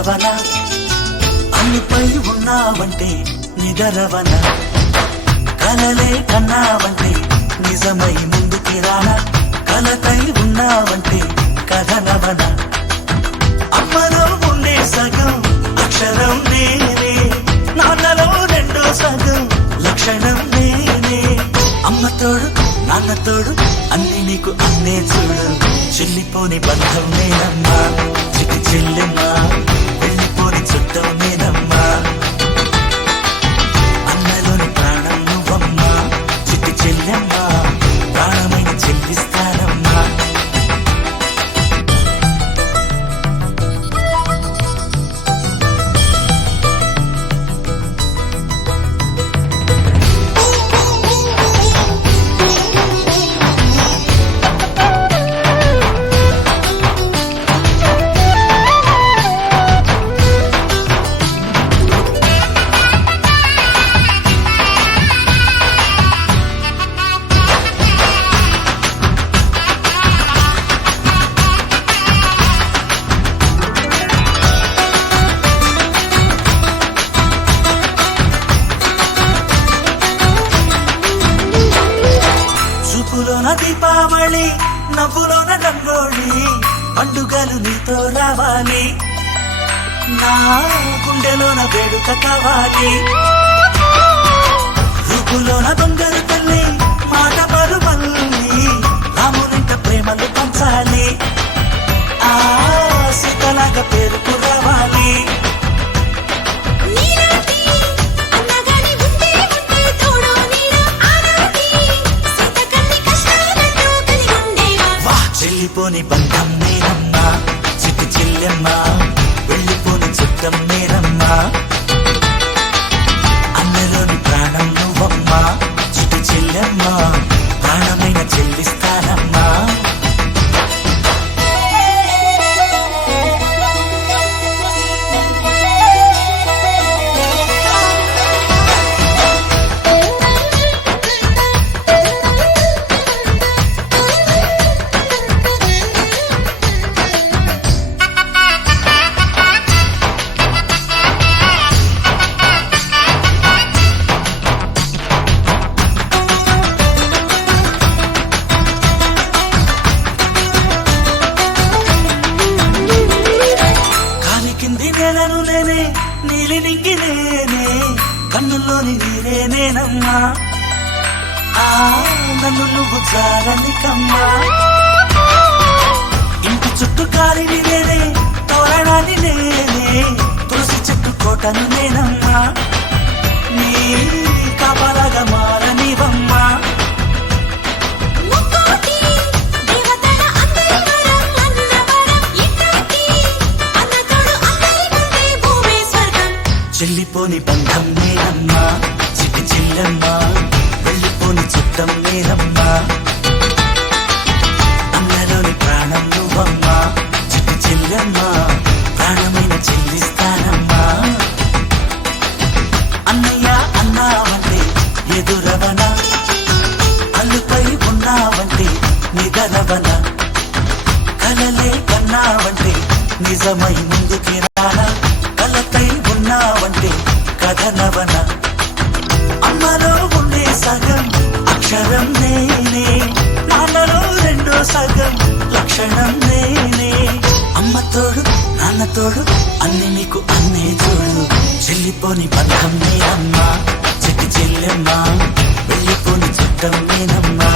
ఎదురవన అన్నిపై ఉన్నావంటే నిదరవన కలలే కన్నావంటే నిజమై ముందుకి రానా కలతై ఉన్నావంటే కథనవన అమ్మలో ఉండే సగం అక్షరం నేనే నాన్నలో రెండో సగం లక్షణం నేనే అమ్మతోడు నాన్నతోడు అన్ని నీకు అన్నే చూడు చెల్లిపోని బంధం నేనమ్మా చిట్టి చెల్లెమ్మా వెళ్ళిపోని చుట్టం నేనమ్మా అన్నలోని ప్రాణం నువ్వమ్మా చిట్టి చెల్లెమ్మా ప్రాణమైన చెల్లిస్తానమ్మా చూపులోన దీపావళి నవ్వులోన రంగోళి పండుగలు నీతో రావాలి నా గుండెలోన వేడుక కావాలి రూపులోన దొంగలు తల్లి మాట పరుమల్లి రామునింట ప్రేమలు పంచాలి ఆ సీతలాగా పేరుకు రావాలి వెళ్ళిపోని బంధం నేనమ్మా చిట్టి చెల్లెమ్మా వెళ్ళిపోని చుట్టం నేనమ్మా అన్నలోని ప్రాణం నువ్వమ్మా చిట్టి చెల్లెమ్మా ప్రాణమైన చెల్లిస్తానమ్మా నేలను నేనే నీలి నింగి నేనే కన్నుల్లోని నీరే నేనమ్మా ఆ నన్ను నువ్వు జారనికమ్మా ఇంటి చుట్టూ కాలిని నేనే తోరణాన్ని నేనే తులసి చెట్టు కోటను నేనమ్మా నీ కాపలాగా మారనివమ్మా చెల్లిపోని బంధం నేనమ్మా చిట్టి చెల్లెమ్మా వెళ్ళిపోని చుట్టం నేనమ్మా అన్నలోని ప్రాణం నువ్వమ్మా చిట్టి చెల్లెమ్మా ప్రాణమైన చెల్లిస్తానమ్మా అన్నయ్య అన్నావంటే ఎదురవన అల్లుపై ఉన్నావంటే నిదరవన కలలే కన్నావంటే నిజమై ముందుకి రానా కలతై ఉన్నావంటే కథనవన అమ్మలో ఉండే సగం అక్షరం నేనే నాన్నలో రెండో సగం లక్షణం నేనే అమ్మతోడు నాన్నతోడు అన్ని నీకు అన్నే చూడు చెల్లిపోని బంధం నేనమ్మా చిట్టి చెల్లెమ్మా వెళ్ళిపోని చుట్టం నేనమ్మా